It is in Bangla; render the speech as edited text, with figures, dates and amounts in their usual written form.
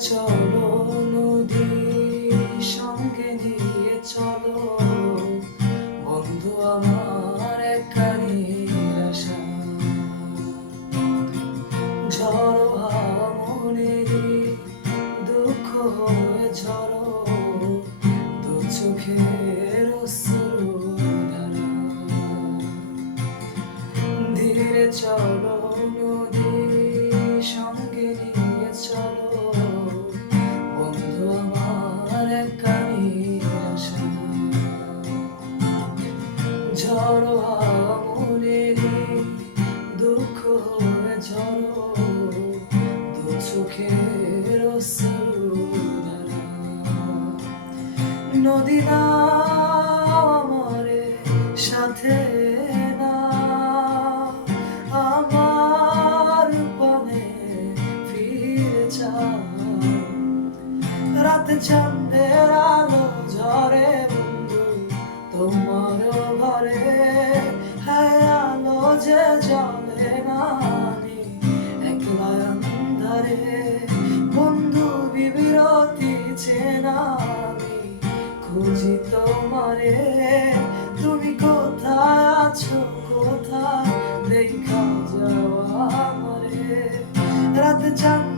চলো নদী সঙ্গে নিয়ে চলো বন্ধু আমার একখানির আশা ঝড়ো হাওয়া মনেরই দুঃখ হয়ে ঝড়ো দু চোখের অশ্রু ধারা ধীরে চলো নদী সঙ্গে নিয়ে চলো বন্ধু আমার একখানির আশা ঝড়ো হাওয়া মনেরই দুঃখ হয়ে ঝড়ো দু চোখের অশ্রু ধারা নদী নাও আমারে সাথে না আমার পানে ফিরে যাও রাতে চাঁদের আলো ঝরে বন্ধু তোমার ঘরে হ্যাঁ আলো যে জ্বলে না একলা অন্ধকারে বন্ধু বিরতি চেনা আমি খুঁজি তোমারে তুমি কোথায় আছো কোথায় দেখা যাওয়া আমারে রাতে চাঁদ